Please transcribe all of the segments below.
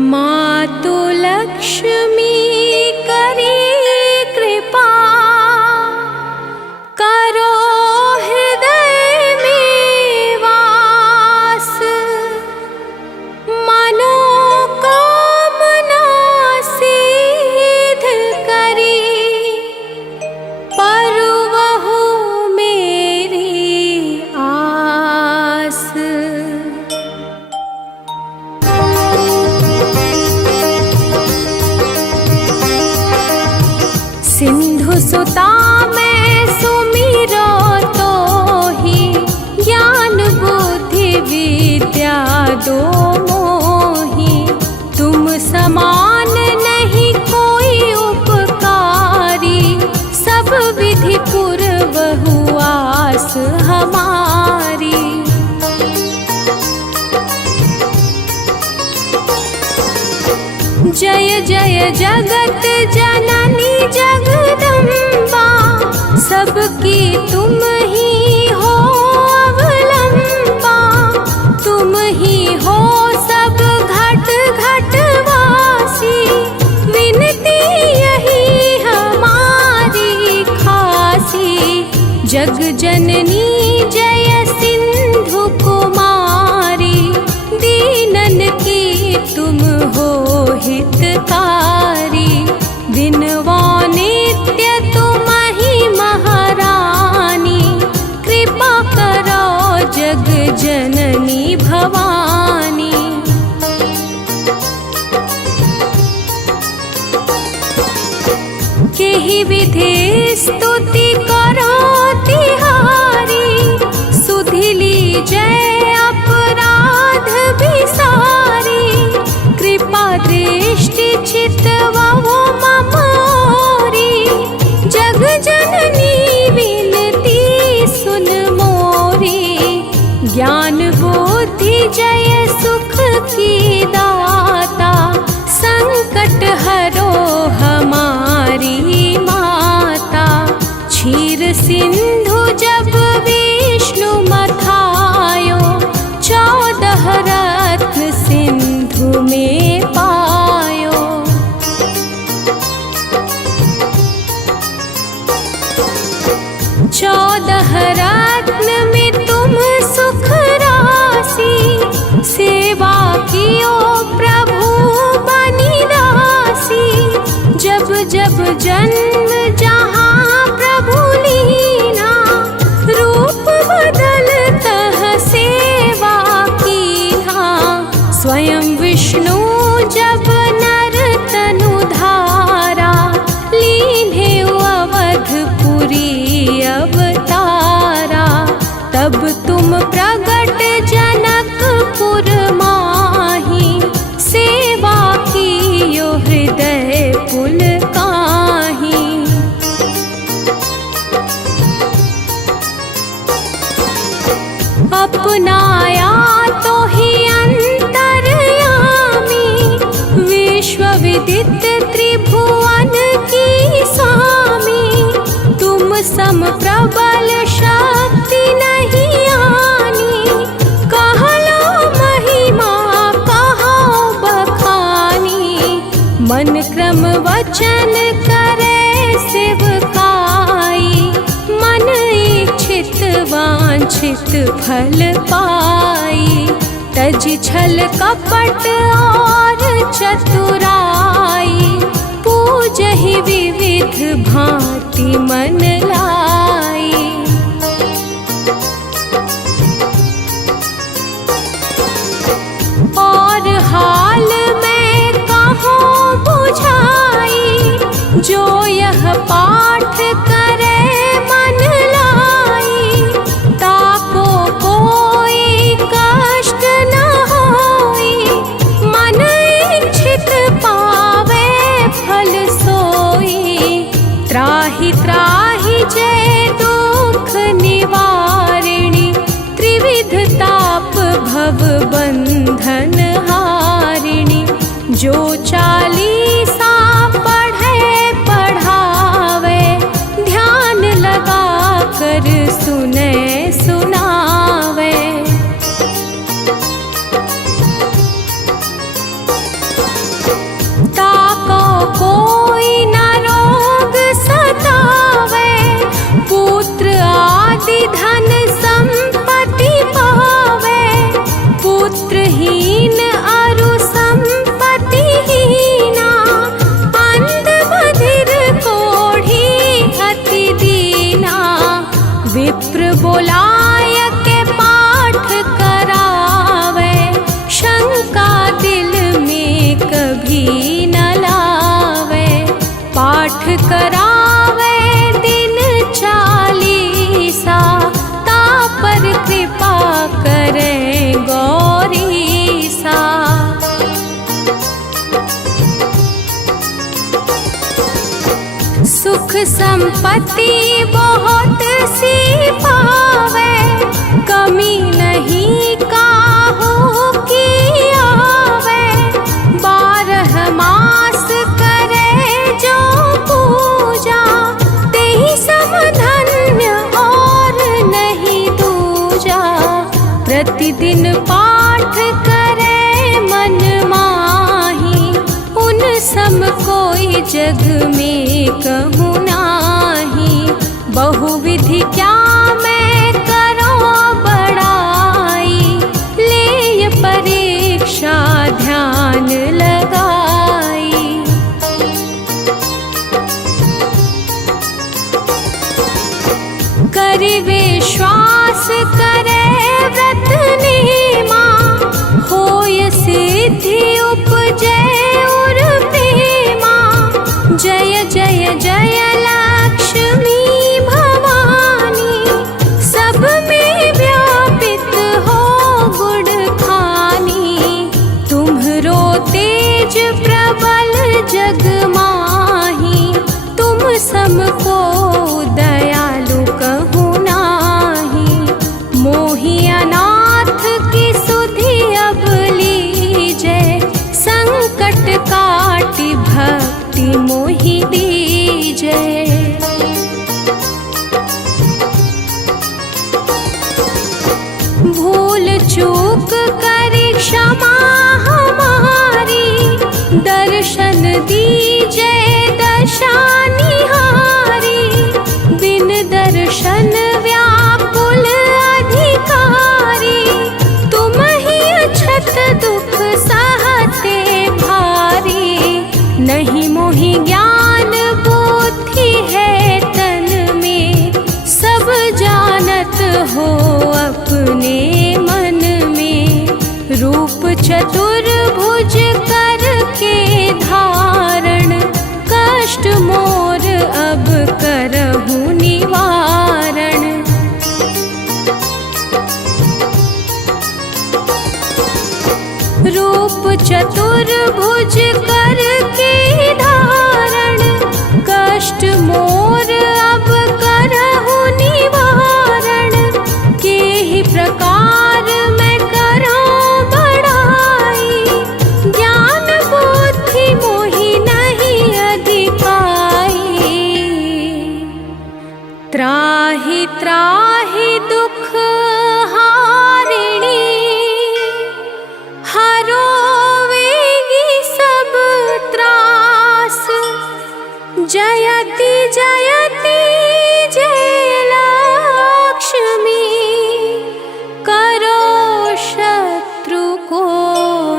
मातु लक्ष्मी करी कृपा, करो हृदय में वास। मनोकामना सिद्ध करी, परवहु मेरी आस। सिंधु सुता मैं सुमिरो तो ही, ज्ञान बुद्धि विद्या दो मोही। तुम समान नहीं कोई उपकारी, सब विधि पूर्वहु आस हमारी। जय जय जगत जननी जगदम्बा, सबकी तुम ही हो अवलंबा। तुम ही हो सब घट घट वासी, विनती यही हमारी खासी। जग जननी जय सिंधु कुमारी, दीनन की तुम हो हितकारी। दिनवा नित्य तुम ही महारानी, कृपा करो जग जननी भवानी। केहि विधि स्तुति करो तिहारी, सुधिली जय अपराध बिसारी। कृपा दृष्टि चितवहु मम ओरी, जग जननी विनती सुन मोरी। ज्ञान बुद्धि जय सुख की दाता, संकट हरो हमारी माता। क्षीर सिंधु जब विष्णु मथायो, 14 रत्न सिंधु में पायो। 14 रत्न में तुम सुख राशि, सेवा कियो प्रभु बनी दासी। जब जब जन्म जहाँ प्रभु लीना, रूप बदलतः सेवा कीन्हा। स्वयं विष्णु जब नर तनु धारा, लीन्हे अवधपुरी अवतारा। तब तुम प्रगट जनकपुर माही, सेवा कियो हृदय पुलकाही। अपनाया तो ही अंतर्यामी, विश्व विदित त्रिभुवन की स्वामी। तुम सम प्रबल शक्ति नहीं आनी, कहलो महिमा कहो बखानी। मन क्रम वचन करे सेवकाई, मन इच्छित वांछित फल पाई। तज छल कपट और चतुराई, पूजहि विविध भांति मन लाई। और हाल में कहो बुझाई, जो यह पाठ करे मन लाई। ताको कोई कष्ट न होई, मन इच्छित पावे फल सोई। त्राहि त्राहि जय दुख निवारिणी, त्रिविध ताप भव बंधन हारिणी। जो चालीसा पढ़े पढ़ावे, ध्यान लगा कर सुने सुनावे। संपत्ति बहुत सी पावे, कमी नहीं काहू की आवे। 12 मास करे जो पूजा, तेहि सम धन्य और नहीं दूजा। प्रतिदिन पाठ करे मन माही, उन सम कोई जग में कहूँ नाही। बहुविधि क्या मैं करो बड़ाई, ले परीक्षा ध्यान लगाई। करि विश्वास करे व्रत नेमा, होय सिद्धि उपजे उर प्रेमा। जय जय जय लक्ष्मी भवानी, सब में व्यापित हो गुण खानी। तुम्हरो तेज प्रबल जग माही, तुम समको दयालु कहूँ नाही। मोहि अनाथ की सुधि अब लीजे, संकट काटि भक्ति मोहि दीजे। भूल चूक करी क्षमा हमारी, दर्शन दीजे दशा निहारी। बिन दर्शन व्याकुल अधिकारी, तुम ही अछत दुख सहते भारी। नहीं मोहि ज्ञान बुद्धि है तन में, सब जानत हो अपने मन में। रूप चतुर्भुज करके धारण, कष्ट मोर अब करहु निवारण। रूप चतुर्भुज करके धारण, कष्ट मोर अब करहु निवारण। केहि प्रकार मैं करऊं बड़ाई, ज्ञान बुद्धि मोहि नहीं अधिकाई। त्राहि त्राहि दुख हारिणी, हरोवेगी सब त्रास। जयति जयति जय लक्ष्मी, करो शत्रु को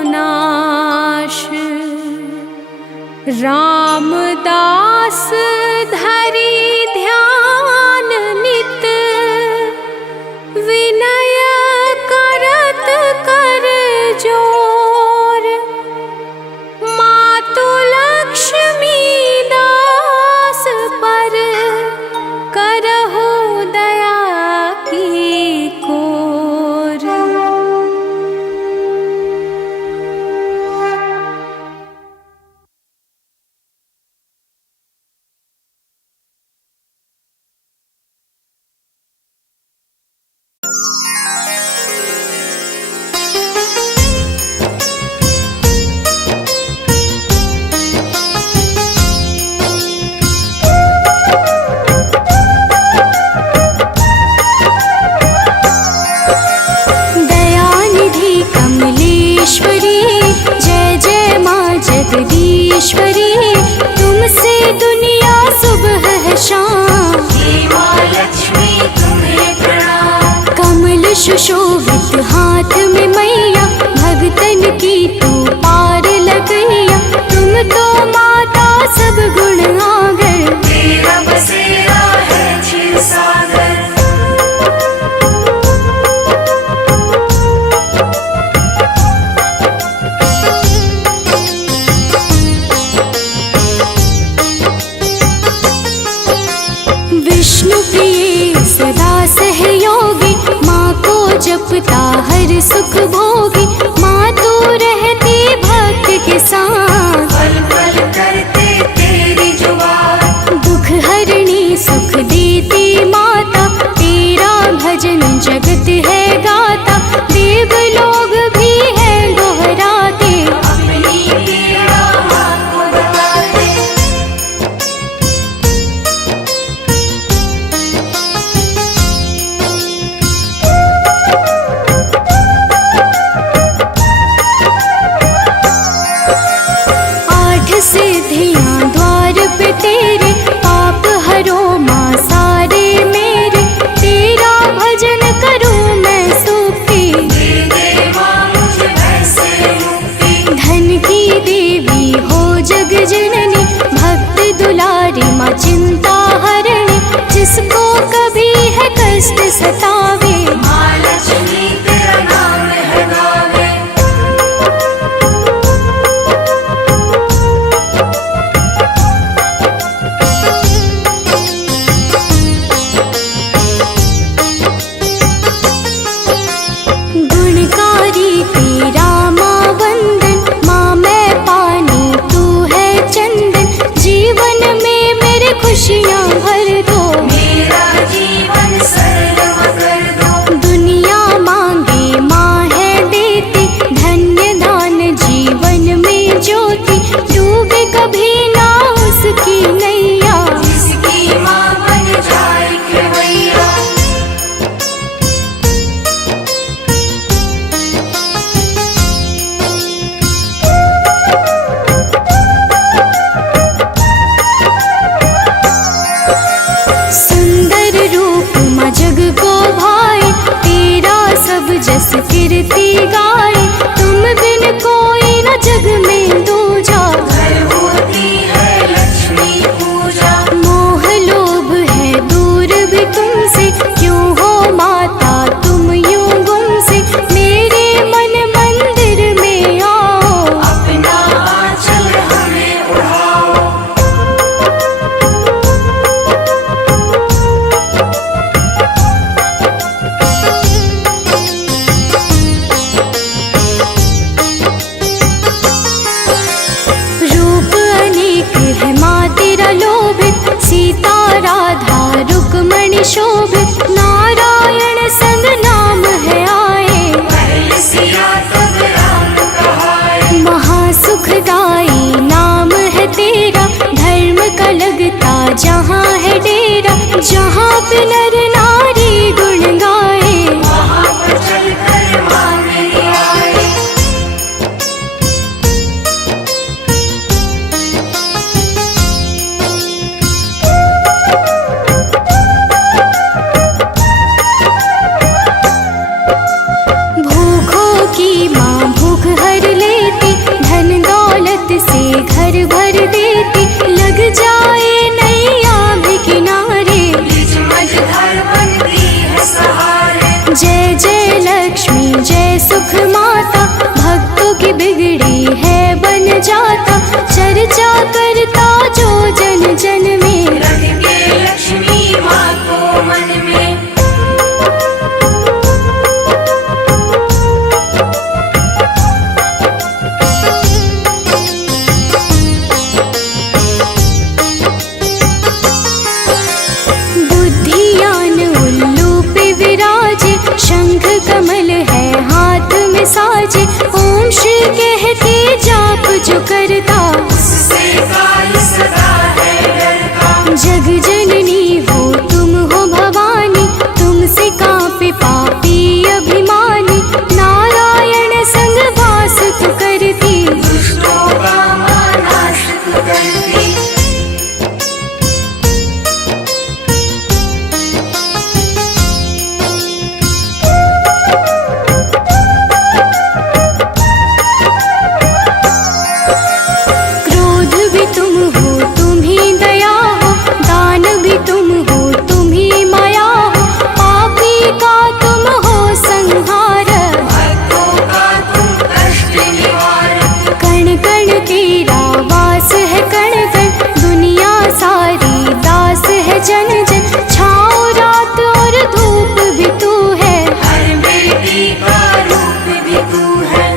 नाश। रामदास धरि ध्यान नित, विनय करत कर जोर। मातु लक्ष्मी दास पर, करहु दया की कोर। दयानिधि कमलेश्वरी, जय जय माँ जगदीश्वरी। तुमसे दुनिया सुबह है शाम, लक्ष्मी तुम्हें प्रणाम। कमल सुशोभित हाथ में मैया, भगतन की तू पार लगैया। तुम तो माता सब गुण आगर, तेरा बसेरा है क्षीर सागर। विष्णु प्रिय सदा सहयोगी, माँ को जपता हर सुख भोगी। माँ तू रहती भक्त के साथ, पल पल करते तेरी जुबान। दुख हरण जस कीर्ति गाए, तुम बिन कोई न जग में दूजा। घर होती है लक्ष्मी पूजा, मोह लोभ है दूर भी तुमसे, क्यों हो माता तुम यूं गुमसे। मेरे मन मंदिर में आओ, अपना आंचल हमें उड़ाओ। रूप अनेक है माँ तेरा लोभित, सीता राधा रुक्मणी शोभित। नारायण संग नाम है आए, पहले सिया तब राम कहाए। महासुखदाई नाम है तेरा, धर्म का लगता जहाँ है डेरा। जहाँ पे नर नारी गुण गाए, वहाँ पर चलकर माँ मेरी आए। भूखों की माँ भूख हर लेती, धन दौलत से घर भर देती। लग जाए नैया भी किनारे, बीच मझधार बनती है सहारे। जय जय लक्ष्मी जय सुख माता, भक्तों की बिगड़ी है बन जाता। चर्चा करता जो जन जन में, रख के लक्ष्मी माँ को मन में। बुद्धियान उल्लू पे विराजे, शंख कमल है हाथ में साजे। ओम श्री कहते जाप जो करता, उससे काल सदा है डरता। जग जननी हो तुम हो भवानी, तुमसे कांपे पापी अभिमानी। नारायण संग वास तु करती, दुष्टों का माँ नाश तू करती। क्रोध भी तुम हो तुम ही दया हो, दान भी तुम हो तुम ही माया हो। पापी का तुम हो संहार, भक्तों का तुम कष्ट निवारक। कण कण तेरा वास है कण कण, दुनिया सारी दास है जन जन। छाओ रात और धूप भी तू है, हर बेटी का रूप भी तू है।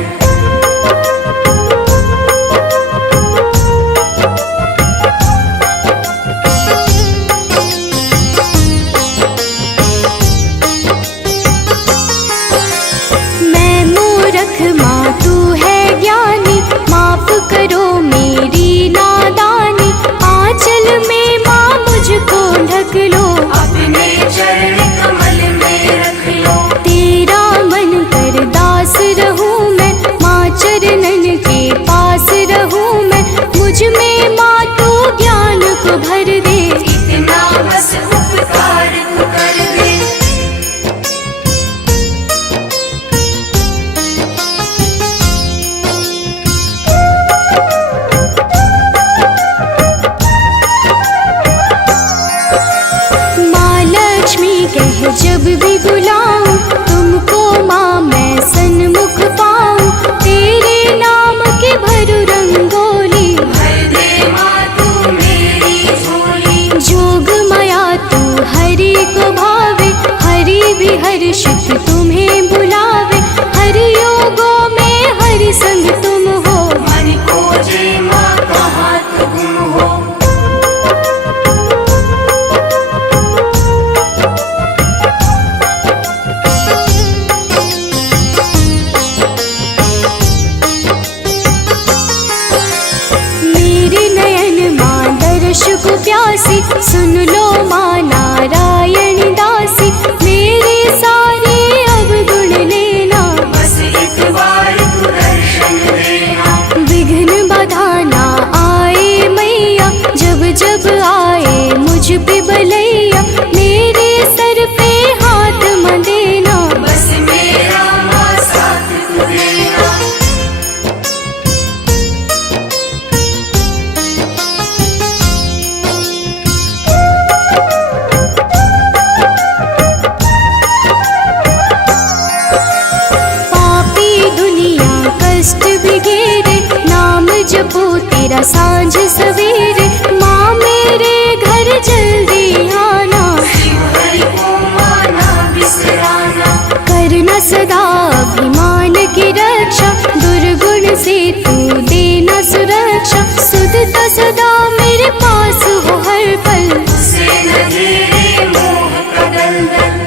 मैं मूर्ख माँ तू है ज्ञानी, माफ करो मेरी नादानी। आंचल में माँ मुझको ढक लो, अपने चरण कमल में रख लो। तेरा मन कर दास रहूं मैं, माँ चरणन के पास रहूं मैं। मुझ में माँ तू ज्ञान को भर दे, इतना बस उपकार तू कर दे। माँ लक्ष्मी कह जब भी बुलाऊं, तुमको माँ मैं सन्मुख पाऊं। तेरे नाम के भरू रंगोली, भर दे माँ तू मेरी झोली। जोग माया तू हरि को भावे, हरि भी हर्षित तुम्हें बुलावे। हरि योगों में हरि संग तुम हो, मन खोजे माँ कहाँ तू गुम हो। मेरे नयन माँ दर्श को प्यासी। सुन लो माँ नारायण दासी, मेरे सारे अवगुण लेना। बस एक बार तू दर्शन देना। विघ्न बाधा ना आए मैया, जब जब आए मुझ पे बलैया। मेरे सर पे हाथ म देना, बस मेरा जपो तेरा सांझ सवेरे, माँ मेरे घर जल्दी आना, शिव हरि को माना बिसराना। करना सदा अभिमान की रक्षा, दुर्गुण से तू देना सुरक्षा, सुधता सदा मेरे पास हो हर पल, उसे न घेरे मोह का दलदल।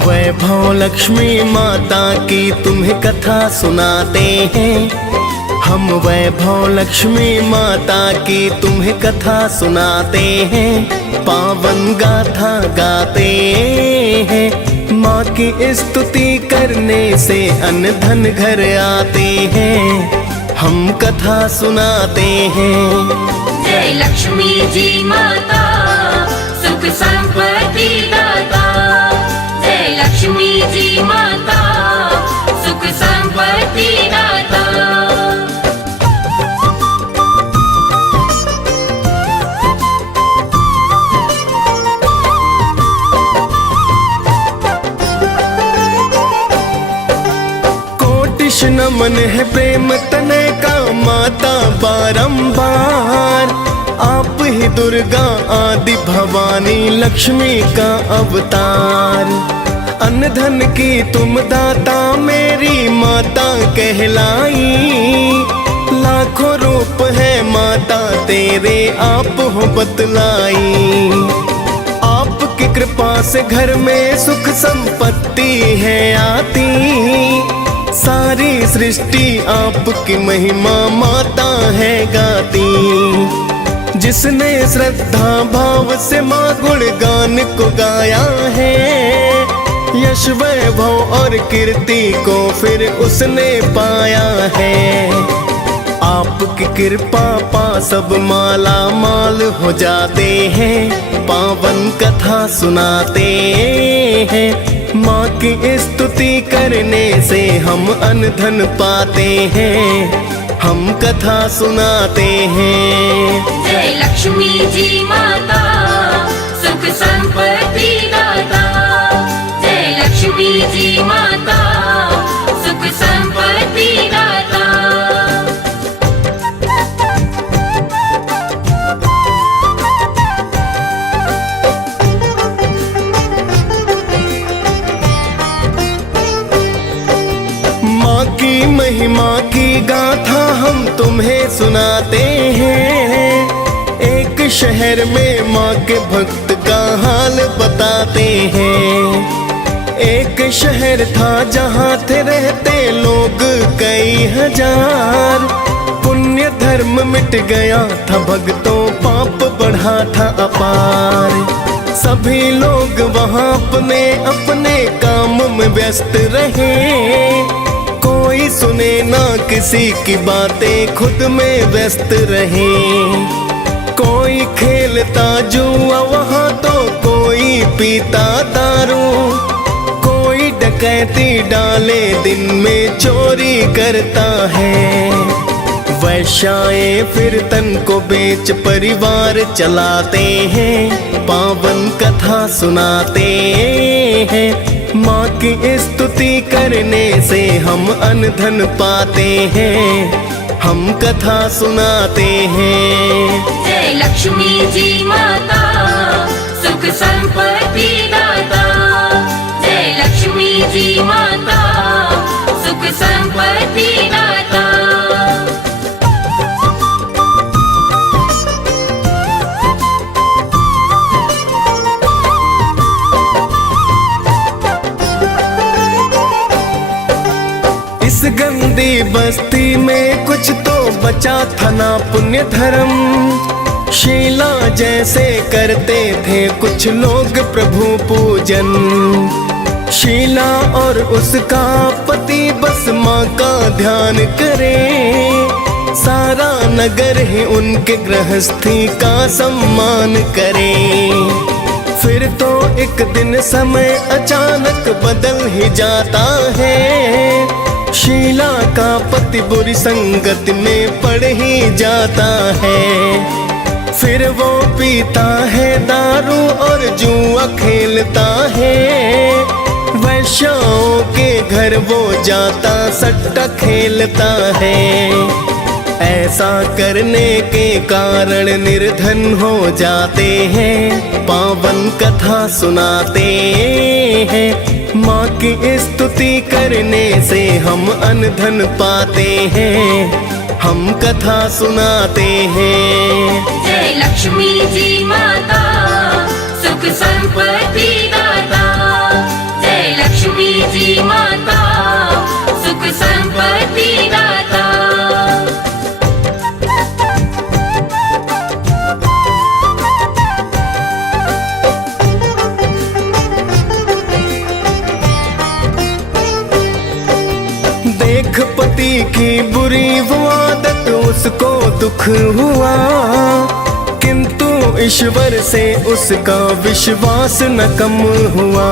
वैभव लक्ष्मी माता की तुम्हें कथा सुनाते हैं। हम वैभव लक्ष्मी माता की तुम्हें कथा सुनाते हैं। पावन गाथा गाते हैं। माँ की स्तुति करने से अन्न धन घर आते हैं। हम कथा सुनाते हैं। जय लक्ष्मी जी माता सुख संपत्ति दाता। जय लक्ष्मी जी माता सुख संपत्ति दाता। कोटिश नमन है प्रेम तने का माता बारंबार। आप ही दुर्गा आदि भवानी लक्ष्मी का अवतार। अन्न धन की तुम दाता मेरी माता कहलाई। लाखों रूप है माता तेरे आप हो बतलाई। आपकी कृपा से घर में सुख संपत्ति है आती। सारी सृष्टि आपकी महिमा माता है गाती। जिसने श्रद्धा भाव से माँ गुणगान को गाया है। यश वैभव और कीर्ति को फिर उसने पाया है। आपकी कृपा पा सब माला माल हो जाते हैं। पावन कथा सुनाते हैं। माँ की स्तुति करने से हम अन्न धन पाते हैं। हम कथा सुनाते हैं। जय लक्ष्मी जी माता सुख संपत्ति दाता। जय लक्ष्मी जी माता सुख संपत्ति दाता। माँ की महिमा की गाथा हम तुम्हें सुनाते हैं। एक शहर में माँ के भक्त का हाल बताते हैं। एक शहर था जहाँ थे रहते लोग कई हजार। पुण्य धर्म मिट गया था भक्तों पाप बढ़ा था अपार। सभी लोग वहाँ अपने अपने काम में व्यस्त रहे। कोई सुने ना किसी की बातें खुद में व्यस्त रहे। कोई खेलता जुआ वहाँ तो कोई पीता दारू। कोई डकैती डाले दिन में चोरी करता है। वैश्याएं फिर तन को बेच परिवार चलाते हैं। पावन कथा सुनाते हैं। माँ की स्तुति करने से हम अन्न धन पाते हैं। हम कथा सुनाते हैं। जय लक्ष्मी जी माता सुख संपत्ति दाता। जय लक्ष्मी जी माता सुख संपत्ति दाता। इस गंदी बस्ती में कुछ तो बचा था ना पुण्य धर्म। शीला जैसे करते थे कुछ लोग प्रभु पूजन। शीला और उसका पति बस माँ का ध्यान करे। सारा नगर ही उनके गृहस्थी का सम्मान करे। फिर तो एक दिन समय अचानक बदल ही जाता है। शीला का पति बुरी संगत में पड़ ही जाता है। फिर वो पीता है दारू और जुआ खेलता है। वैश्याओं के घर वो जाता सट्टा खेलता है। ऐसा करने के कारण निर्धन हो जाते हैं। पावन कथा सुनाते हैं। माँ की स्तुति करने से हम अन्न धन पाते हैं। हम कथा सुनाते हैं। जय लक्ष्मी जी माता सुख संपत्ति दाता। जय देख पति की बुरी वो आदत उसको दुख हुआ, किंतु ईश्वर से उसका विश्वास न कम हुआ।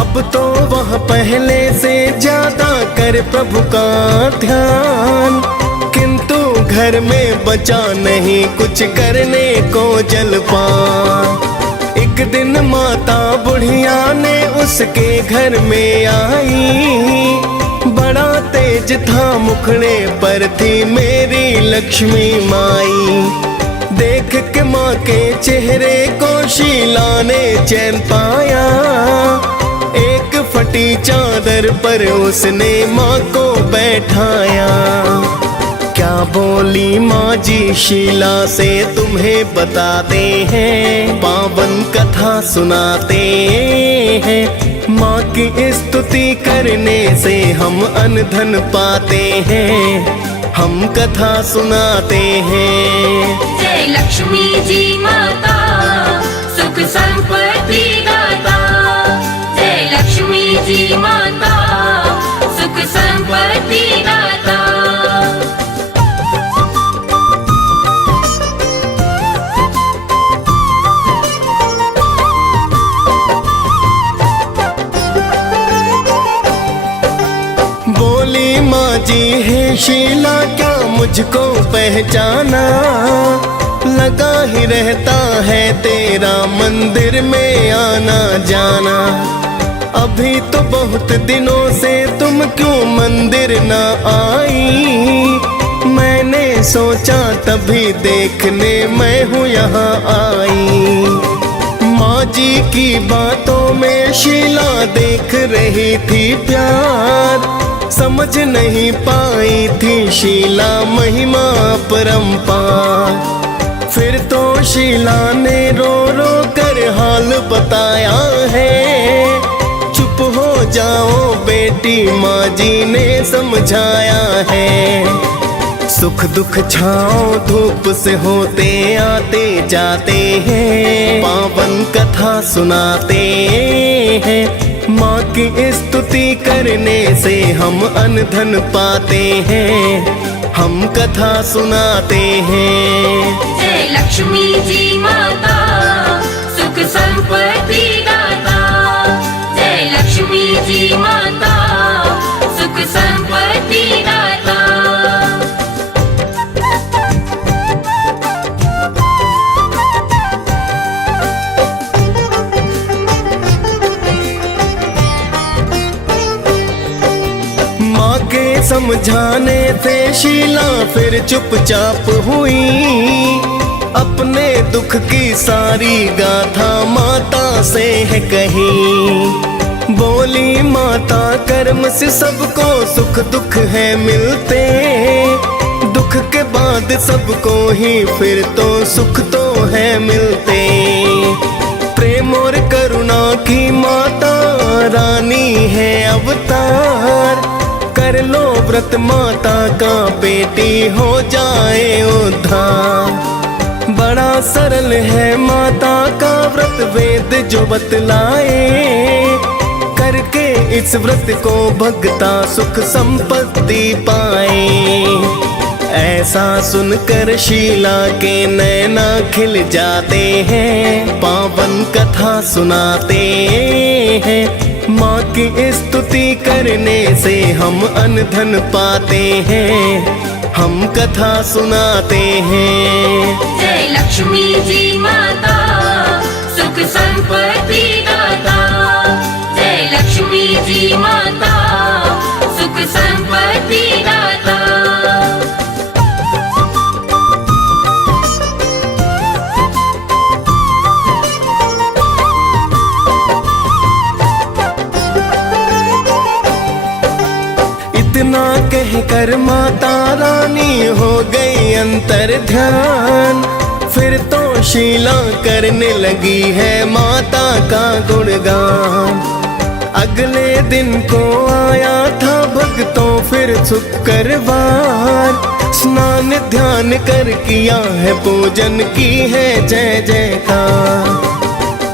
अब तो वह पहले से ज्यादा कर प्रभु का ध्यान, किंतु घर में बचा नहीं कुछ करने को जलपान। एक दिन माता बुढ़िया ने उसके घर में आई, बड़ा तेज था मुखड़े पर थी मेरी लक्ष्मी माई। देख के माँ के चेहरे को शीला ने चैन पाया, एक फटी चादर पर उसने माँ को बैठाया। क्या बोली माँ जी शीला से तुम्हें बताते हैं, पावन कथा सुनाते हैं। माँ की स्तुति करने से हम अन्न धन पाते हैं, हम कथा सुनाते हैं। जय लक्ष्मी जी माता सुख संपत्ति दाता, जय लक्ष्मी जी माता सुख संपत्ति दाता। बोली माँ जी है शीला क्या मुझको पहचाना, लगा ही रहता है तेरा मंदिर में आना जाना। अभी तो बहुत दिनों से तुम क्यों मंदिर ना आई, मैंने सोचा तभी देखने मैं हूँ यहाँ आई। माँ जी की बातों में शीला देख रही थी प्यार, समझ नहीं पाई थी शीला महिमा परंपार। फिर तो शीला ने रो रो कर हाल बताया है, चुप हो जाओ बेटी माँ जी ने समझाया है। सुख दुख छाओ धूप से होते आते जाते हैं, पावन कथा सुनाते हैं। माँ की स्तुति करने से हम अन्न धन पाते हैं, हम कथा सुनाते हैं। जय लक्ष्मी जी माता सुख संपत्ति दाता, जय लक्ष्मी जी माता सुख संपत्ति दाता। माँ के समझाने से शीला फिर चुपचाप हुई, अपने दुख की सारी गाथा माता से है कही। बोली माता कर्म से सबको सुख दुख है मिलते, दुख के बाद सबको ही फिर तो सुख तो है मिलते। प्रेम और करुणा की माता रानी है अवतार, कर लो व्रत माता का बेटी हो जाए उद्धार। बड़ा सरल है माता का व्रत वेद जो बतलाए, करके इस व्रत को भगता सुख संपत्ति पाए। ऐसा सुनकर शीला के नैना खिल जाते हैं, पावन कथा सुनाते हैं। माँ की स्तुति करने से हम अन्न धन पाते हैं, हम कथा सुनाते हैं। जय लक्ष्मी जी माता सुख संपत्ति दाता, जय लक्ष्मी जी माता सुख संपत्ति दाता। इतना कह कर माता रानी हो गई अंतर ध्यान, फिर तो शीला करने लगी है माता का गुणगान। अगले दिन को आया था भक्तों फिर शुक्रवार, स्नान ध्यान कर किया है पूजन की है जय जयकार।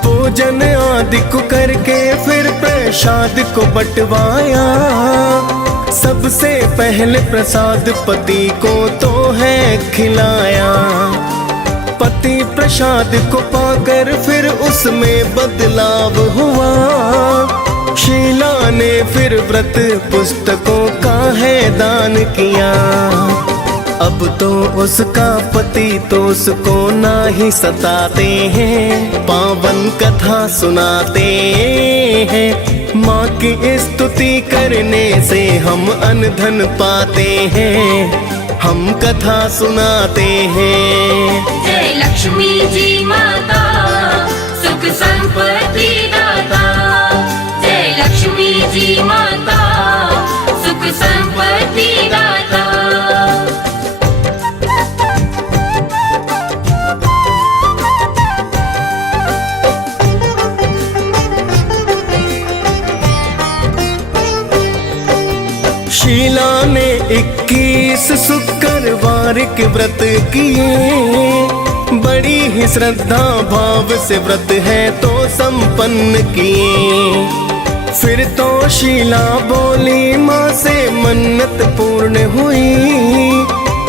पूजन आदि को करके फिर प्रसाद को बंटवाया, सबसे पहले प्रसाद पति को तो है खिलाया, पति प्रसाद को पाकर फिर उसमें बदलाव हुआ। शीला ने फिर व्रत पुस्तकों का है दान किया, अब तो उसका पति तो उसको ना ही सताते हैं, पावन कथा सुनाते हैं। माँ की स्तुति करने से हम अन्न धन पाते हैं, हम कथा सुनाते हैं। जय लक्ष्मी जी माता सुख संपत्ति दाता, जय लक्ष्मी जी माता सुख संपत्ति दाता। शीला ने 21 शुक्रवार के व्रत किए, बड़ी ही श्रद्धा भाव से व्रत है तो संपन्न किए। फिर तो शीला बोली माँ से मन्नत पूर्ण हुई,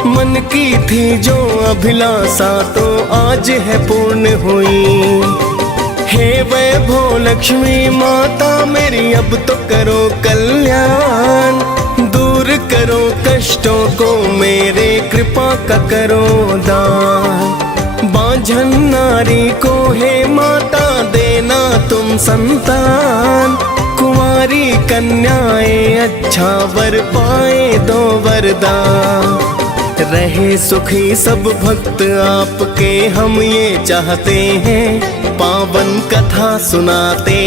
मन की थी जो अभिलाषा तो आज है पूर्ण हुई। हे वैभव लक्ष्मी माता मेरी अब तो करो कल्याण, दूर करो कष्टों को मेरे कृपा का करो दान। बांझन नारी को हे माता देना तुम संतान, कुंवारी कन्याएं अच्छा वर पाए दो वरदान। रहे सुखी सब भक्त आपके हम ये चाहते हैं, पावन कथा सुनाते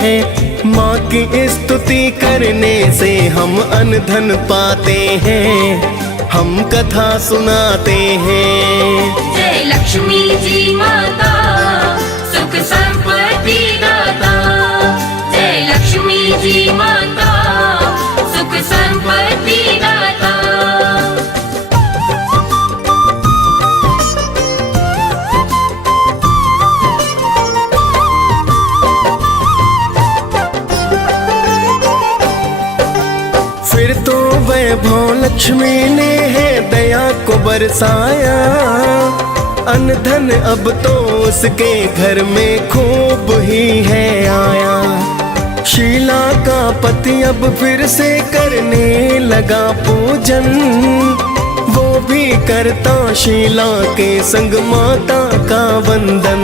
हैं। माँ की स्तुति करने से हम अन्न धन पाते हैं, हम कथा सुनाते हैं। जय लक्ष्मी जी माता सुख संपत्ति दाता, जय लक्ष्मी जी माता सुख संपत्ति दाता। फिर तो वैभव लक्ष्मी ने है दया को बरसाया, अन्न धन अब तो उसके घर में खूब ही है आया। शीला का पति अब फिर से करने लगा पूजन, वो भी करता शीला के संग माता का वंदन।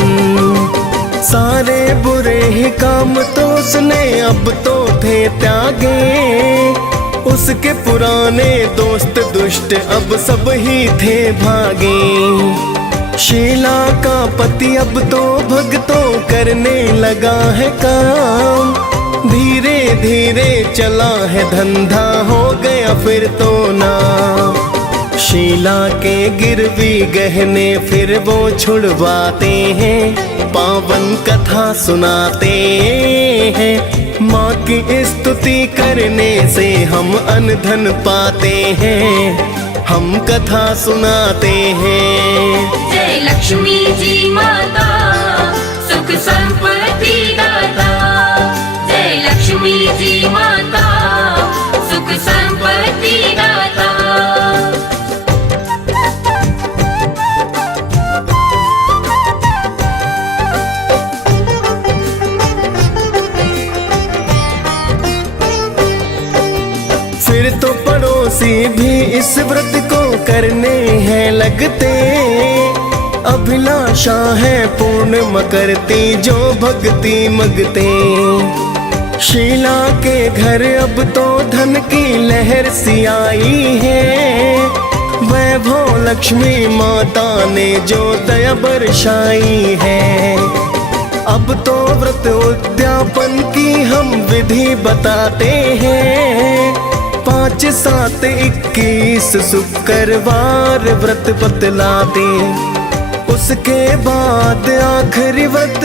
सारे बुरे ही काम तो उसने अब तो थे त्यागे, उसके पुराने दोस्त दुष्ट अब सब ही थे भागे। शीला का पति अब तो भक्तों करने लगा है काम, धीरे धीरे चला है धंधा हो गया फिर तो ना। शीला के गिरवी गहने फिर वो छुड़वाते हैं, पावन कथा सुनाते हैं। माँ की स्तुति करने से हम अन्न धन पाते हैं, हम कथा सुनाते हैं। जय लक्ष्मी जी माता सुख संपत्ति दाता, जय लक्ष्मी जी माता सुख संपत्ति दाता। फिर तो पड़ोसी भी इस व्रत को करने हैं लगते, अभिलाषा है पूर्ण मकरती जो भक्ति मगते। शीला के घर अब तो धन की लहर सी आई है, वैभव लक्ष्मी माता ने जो दया बरसाई है। अब तो व्रत उद्यापन की हम विधि बताते हैं, 5, 7, 21 शुक्रवार व्रत बतलाते। उसके बाद आखिरी व्रत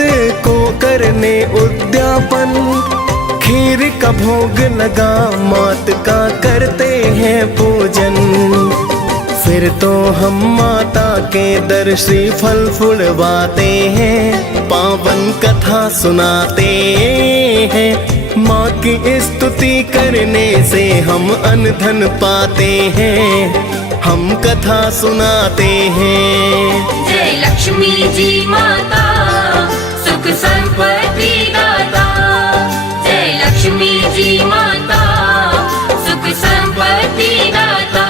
को करने उद्यापन, खीर का भोग लगा मात का करते हैं पूजन। फिर तो हम माता के दर्शी फल फुलवाते हैं, पावन कथा सुनाते हैं। माँ की स्तुति करने से हम अनधन पाते हैं, हम कथा सुनाते हैं। जय लक्ष्मी जी माता सुख संपत्ति दाता। जय लक्ष्मी जी माता सुख संपत्ति दाता।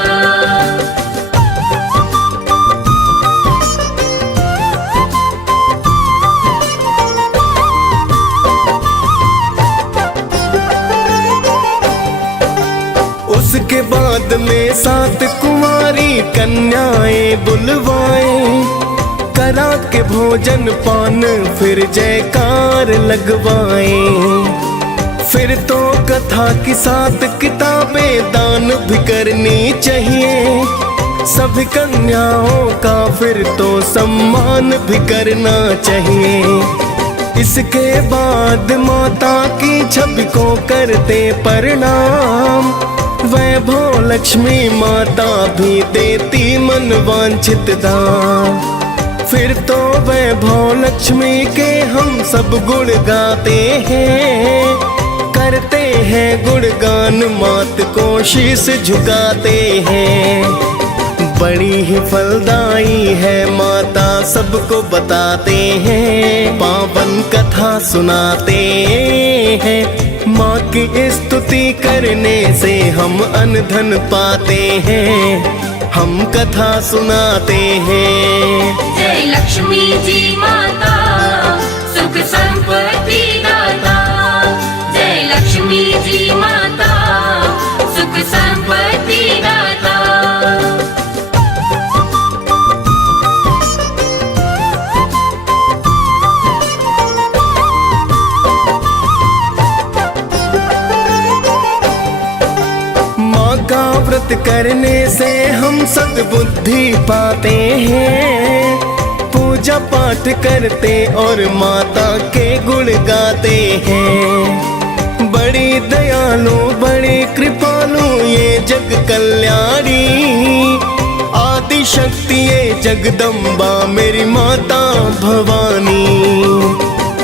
उसके बाद में 7 कुंवारी कन्याएं बुलवाए, करा के भोजन पान फिर जयकार लगवाए। फिर तो कथा की 7 किताबें दान भी करनी चाहिए, सभी कन्याओं का फिर तो सम्मान भी करना चाहिए। इसके बाद माता की छवि को करते प्रणाम, वैभव लक्ष्मी माता भी देती मन वांछित दान। फिर तो वैभव लक्ष्मी के हम सब गुण गाते हैं, करते हैं गुणगान मात को शीश झुकाते हैं। बड़ी ही फलदाई है माता सबको बताते हैं, पावन कथा सुनाते हैं। माँ की स्तुति करने से हम अनधन पाते हैं, हम कथा सुनाते हैं। जय लक्ष्मी जी माता सुख संपत्ति दाता। जय लक्ष्मी जी माता सुख संपत्ति दाता। का व्रत करने से हम सद्बुद्धि पाते हैं, पूजा पाठ करते और माता के गुण गाते हैं। बड़ी दयालु बड़ी कृपालु ये जग कल्याणी, आदि शक्ति ये जगदम्बा मेरी माता भवानी।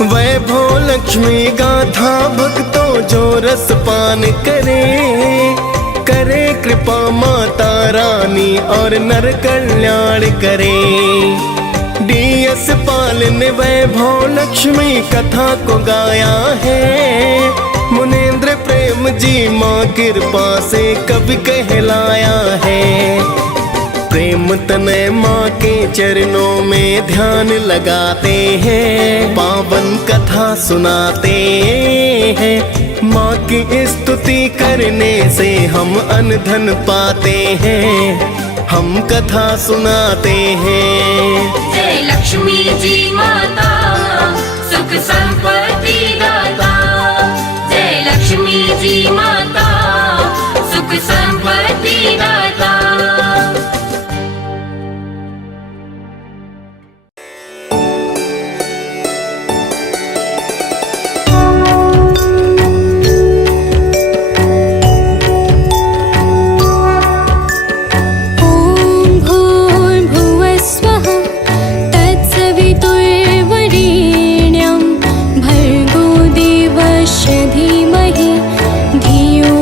वैभव लक्ष्मी गाथा भक्तों जो रस पान करे कृपा माता रानी और नर कल्याण करे। DS पाल ने वैभव लक्ष्मी कथा को गाया है, मुनेंद्र प्रेम जी माँ कृपा से कवि कहलाया है। प्रेम तनय माँ के चरणों में ध्यान लगाते हैं, पावन कथा सुनाते हैं। माँ की स्तुति करने से हम अनधन पाते हैं, हम कथा सुनाते हैं। जय लक्ष्मी जी माता सुख संपत्ति दाता। जय लक्ष्मी जी माता सुख संपत्ति दाता। धियो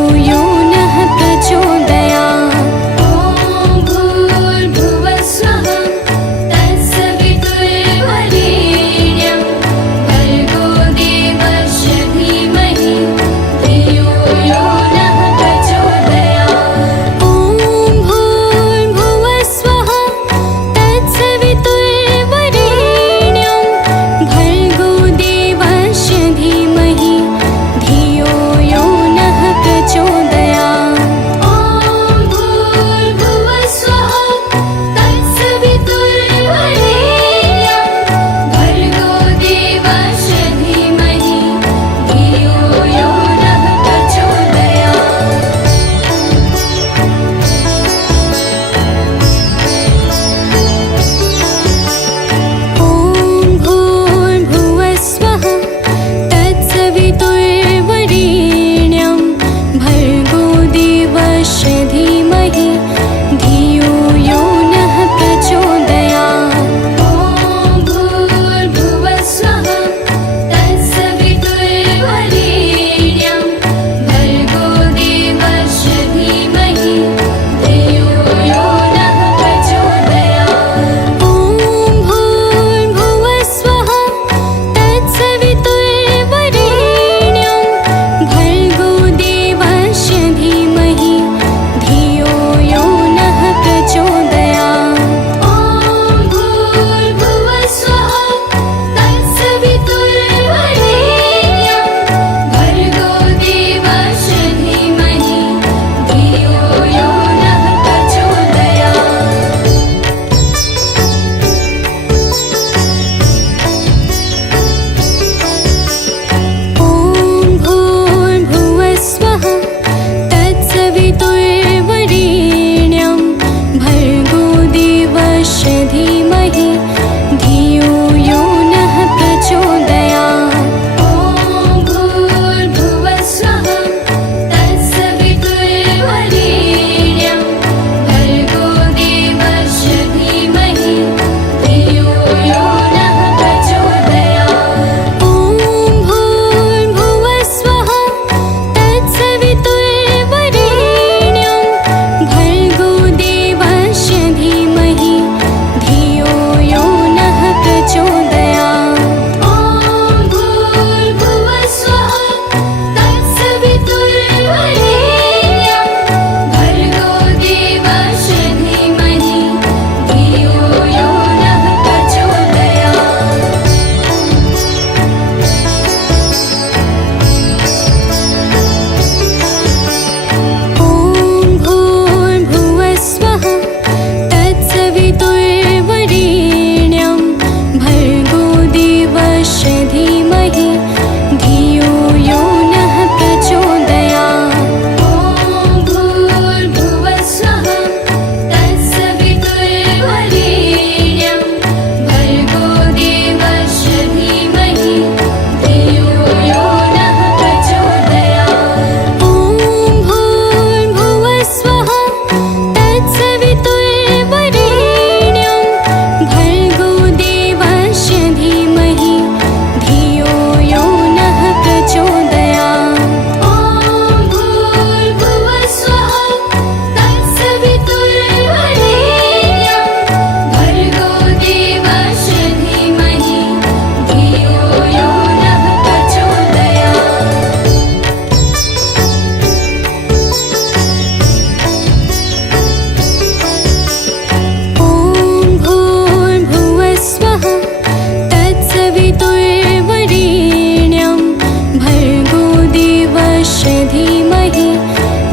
धीमहि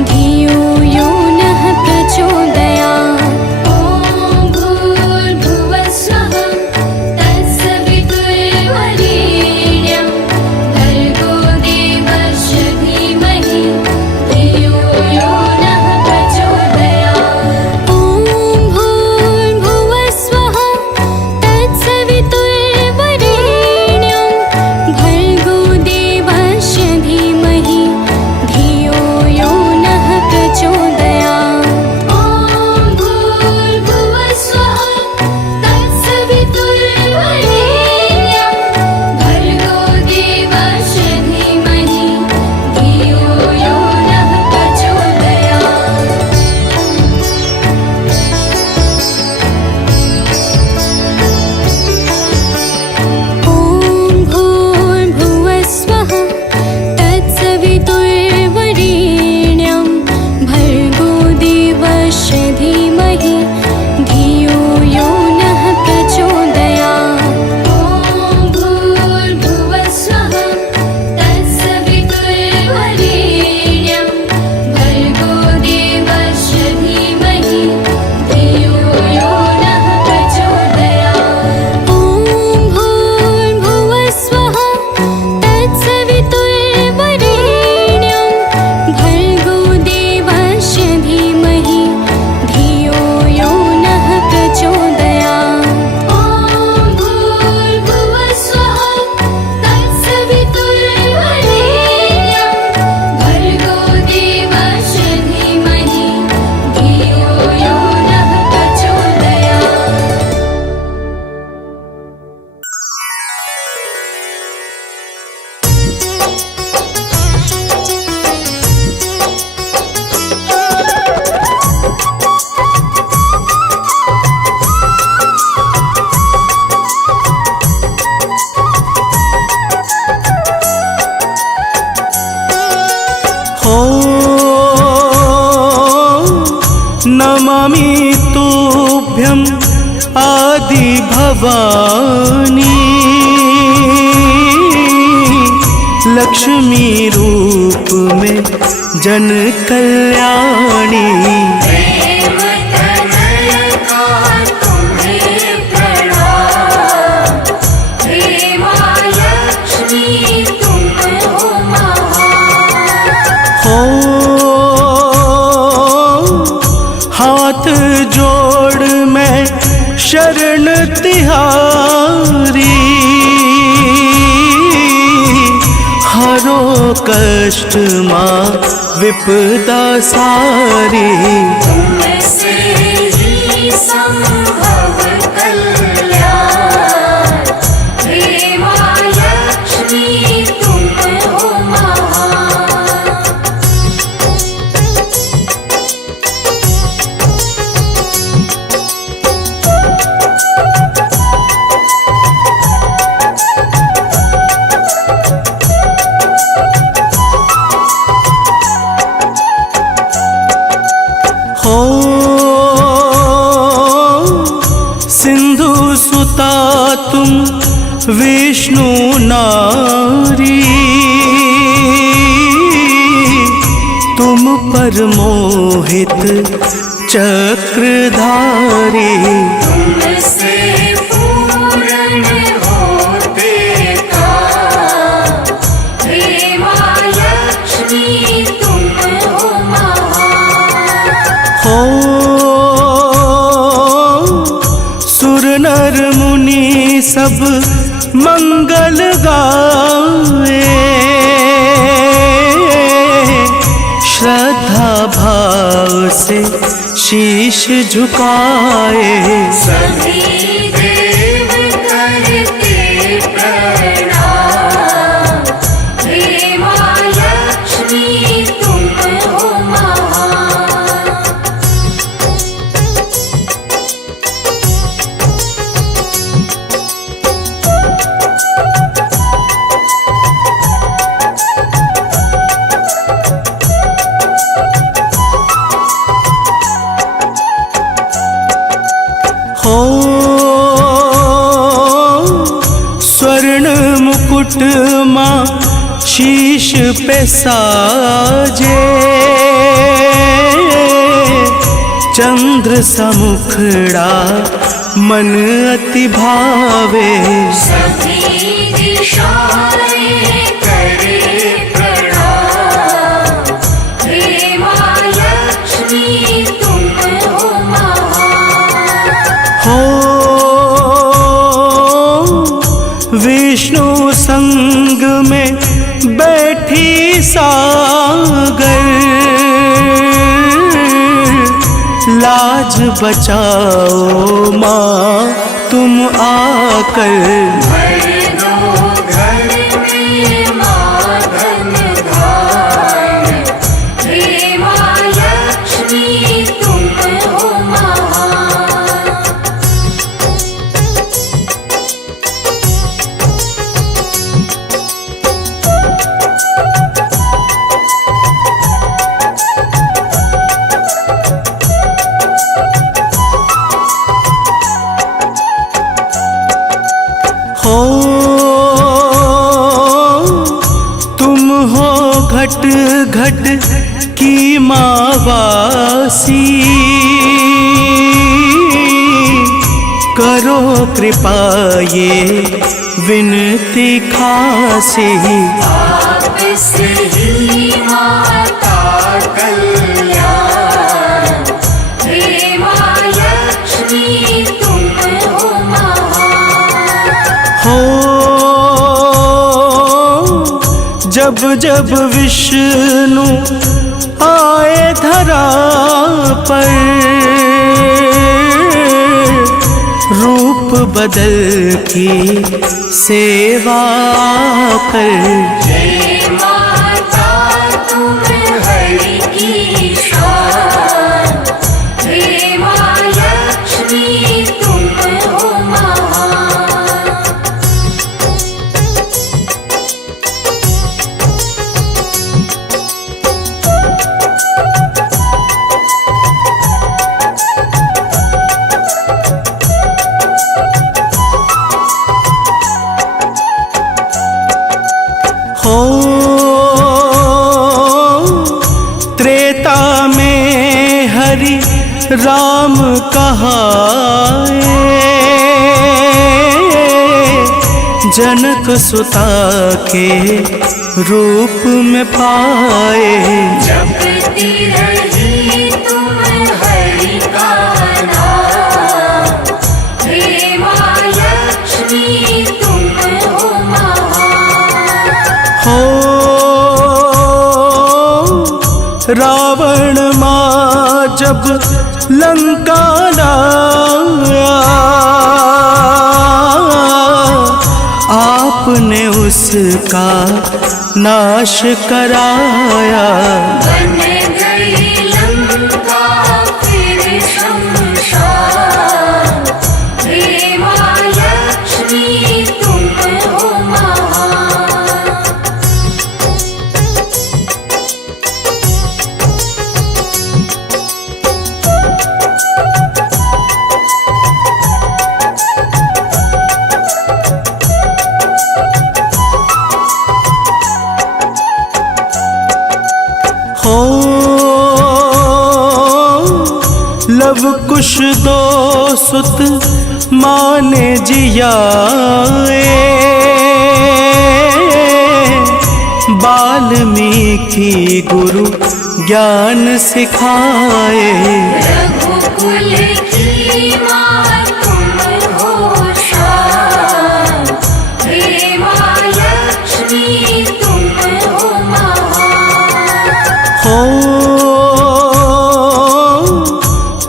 धियो यो नः प्रचोदयात्। ॐ भूर्भुवः स्वः तत्सवितुर्वरेण्यं भर्गो देवस्य धीमहि धियो यो नः प्रचोदयात्। ॐ भूर्भुवः स्वः तत्सवितुर्वरेण्यं भर्गो देवस्य धीमहि धियो यो नः प्रचोदयात्। ॐ भूर्भुवः स्वः तत्सवितुर्वरेण्यं भर्गो देवस्य धीमहि धियो यो नः प्रचोदयात्। ॐ भूर्भुवः स्वः तत्सवितुर्वरेण्यं भर्गो देवस्य धीमहि धियो यो नः प्रचोदयात्। ॐ भूर्भुवः स्वः तत्सवितुर्वरेण्यं भर्गो देवस्य धीमहि धियो यो नः प्रचोदयात्। ॐ भूर्भुवः स्वः तत्सवितुर्वरेण्यं भर्गो देवस्य धीमहि धियो यो नः प्रचोदयात्। ॐ भूर्भुवः स्वः तत्सवितुर्वरेण्यं भर्गो देवस्य धीमहि धियो यो नः प्रचोदयात्। हो नमामि तुभ्यं आदि भवानी लक्ष्मी रूप में जन कल्याणी। प्रेम तनय का तुम्हें प्रणाम। हे माँ लक्ष्मी तुम हो महान। हो हाथ जोड़ मैं शरण तिहारी हरो कष्ट माँ विपदा सारी। तुमसे ही संभव कल्याण। हे माँ लक्ष्मी तुम हो महान। हो सिंधु सुता तुम विष्णु नारी तुम पर मोहित चक्रधारी। तुमसे पूर्ण होते काम। हे माँ लक्ष्मी तुम हो महान। हो सुर नर मुनि सब मंगल गाए श्रद्धा भाव से शीश झुकाए। सभी देव करते प्रणाम। हे माँ लक्ष्मी तुम हो महान। हो पे साजे चंद्र समुखड़ा मन अति भावे। सभी दिशाएं करे प्रणाम, हे माँ लक्ष्मी तुम हो महान। हो विष्णु संग में बैठी सागर, लाज बचाओ माँ तुम आकर। भर दो घर में माँ धन धान्य, हे माँ लक्ष्मी तुम हो महान। हो तुम हो घट घट की मावासी, करो कृपा ये विनती खासी। आपसे ही माता कल्याण, हे माँ लक्ष्मी तुम हो महान। हो जब जब विष्णु आए धरा पर, रूप बदल की सेवा कर। हे माता तुम हरि की शान, हे माँ लक्ष्मी तुम हो महान। हो त्रेता में हरि राम कहाए, जनक सुता के रूप में पाए। जपती रही तुम हरि का नाम, हे माँ लक्ष्मी तुम हो महान। हो रावण माँ जब लंका लाया, आपने उसका नाश कराया। बन गई लंका फिर शमशान, हे माँ लक्ष्मी तुम हो महान। हो लव कुश दो सुत माने जियाए, वाल्मीकि गुरु ज्ञान सिखाए। रघुकुल की माँ तुम हो शान, हे माँ लक्ष्मी तुम हो महान। हो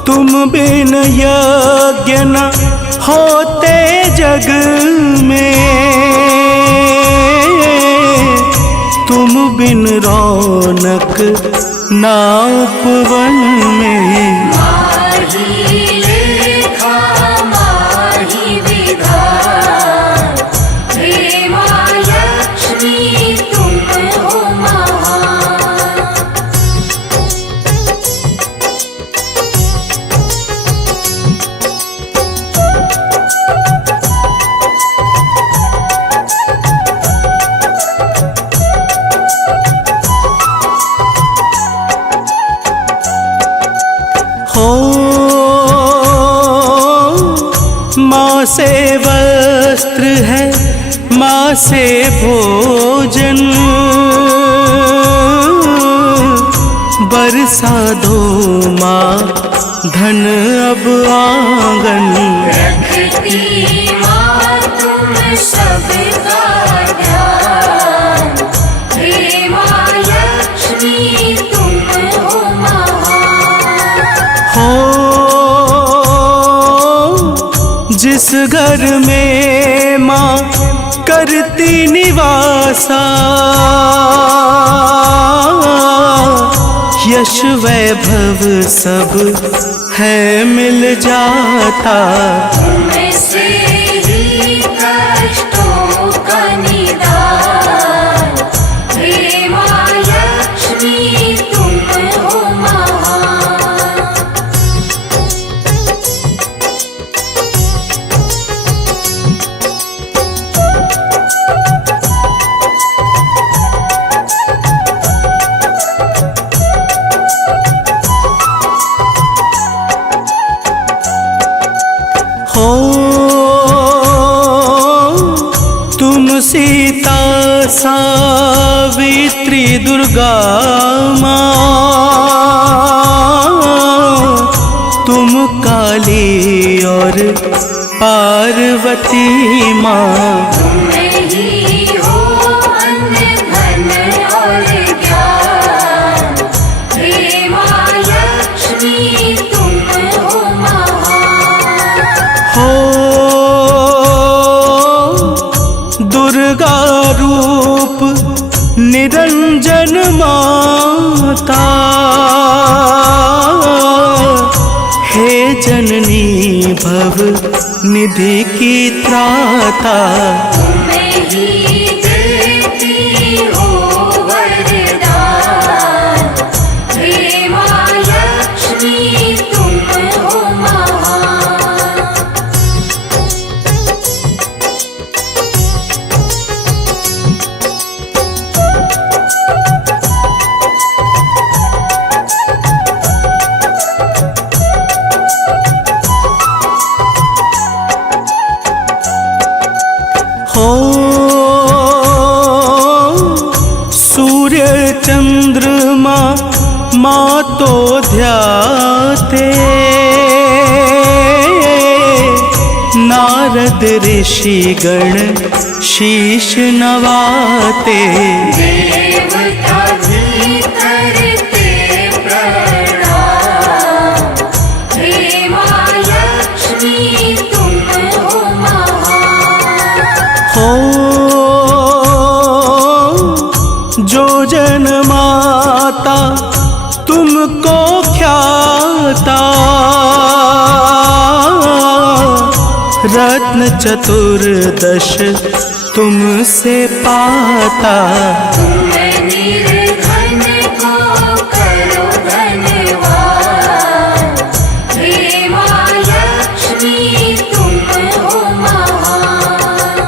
तुम बिन यज्ञ न होते जग में, तुम बिन रौनक ना उपवन में। माही लेखा माही विधान, हे माँ लक्ष्मी तुम हो महान। माँ से वस्त्र है, माँ से भोजन, बरसा दो माँ धन अब आंगन। रखती माँ तुम सबका ध्यान, हे माँ लक्ष्मी तुम हो महान। हो जिस घर में माँ करती निवासा, यश वैभव सब है मिल जाता। तुमसे ही कष्टों का निदान, हे माँ लक्ष्मी तुम हो महान। हो तुम सीता सावित्री दुर्गा माँ, तुम काली और पार्वती माँ। तुम ही हो अन्न धन और ज्ञान, हे माँ लक्ष्मी तुम हो महान। हो दुर्गा रूप निरंजन माता, हे जननी भव निधि की त्राता। तुम ही देती हो वरदान, हे माँ लक्ष्मी तुम हो महान। हो सूर्य चंद्रमा माँ तो ध्याते, नारद ऋषि गण शीश नवाते। देवता भी करते प्रणाम, हे माँ लक्ष्मी तुम हो महान। हो जो जन माता तुमको ख्याता, रत्न चतुर्दश तुमसे पाता। तुम निर्धन को करो धनवान, हे माँ लक्ष्मी तुम हो महान।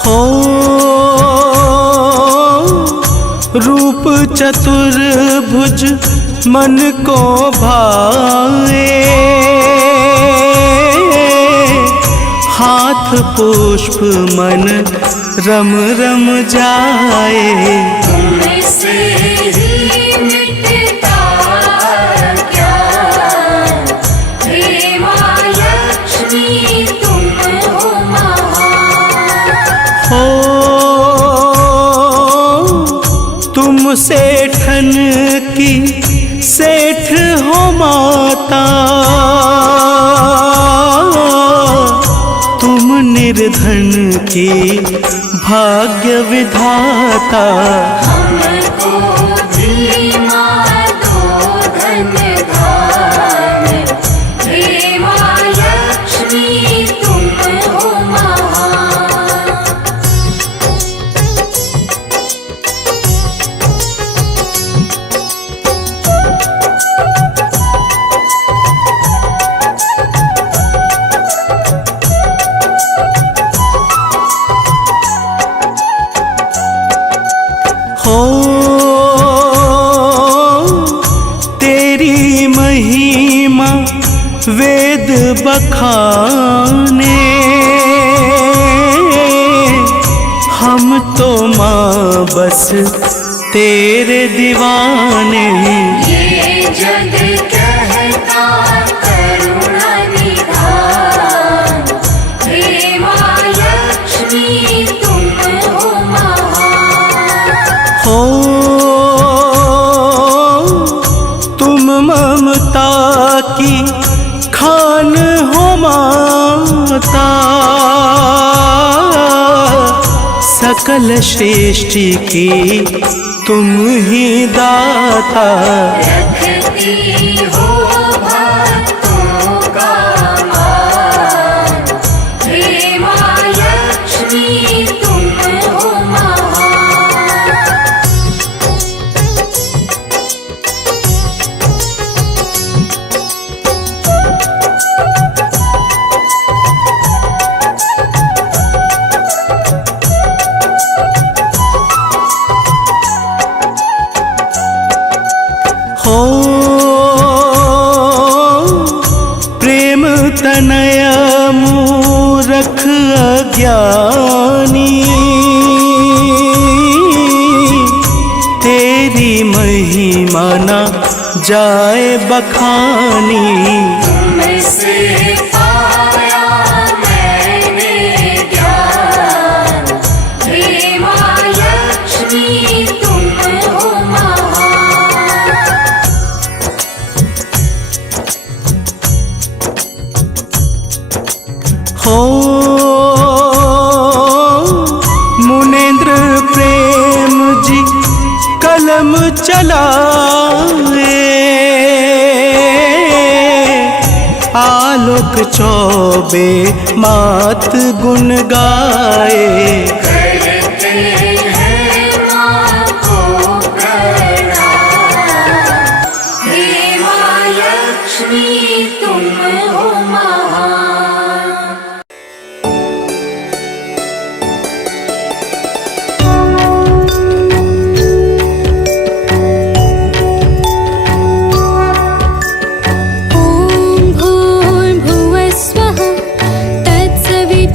हो रूप चतुर्भुज मन को भाए, हाथ पुष्प मन रम रम जाए। तुमसे ही मिटता ज्ञान, हे माँ लक्ष्मी तुम हो महान। हो तुम सेठन की सेठ हो माता, तुम निर्धन की भाग्य विधाता। हमको भी माँ दो धन दान, हे माँ लक्ष्मी तुम हो महान। हो तेरी महिमा वेद बखाने, हम तो माँ बस तेरे दीवाने। ये जग कहता करुणा निधान, हे माँ लक्ष्मी तुम हो महान। हो तुम ममता की खान हो माता, सकल सृष्टि की तुम ही दाता। रखती हो भक्तों का मान, हे माँ लक्ष्मी तुम हो महान। हो प्रेम तनय मूरख अज्ञानी, तेरी महिमा न जाए बखानी। तुमसे पाया मैंने ज्ञान, हे माँ लक्ष्मी तुम हो महान। हो मुनेन्द्र प्रेम जी कलम चलाए, आलोक चौबे मात गुण गाए। करते हैं माँ को प्रणाम, हे माँ लक्ष्मी तुम हो महान। ॐ भूर्भुवः स्वः तत्सवितुर्वरेण्यं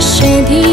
पश्यधि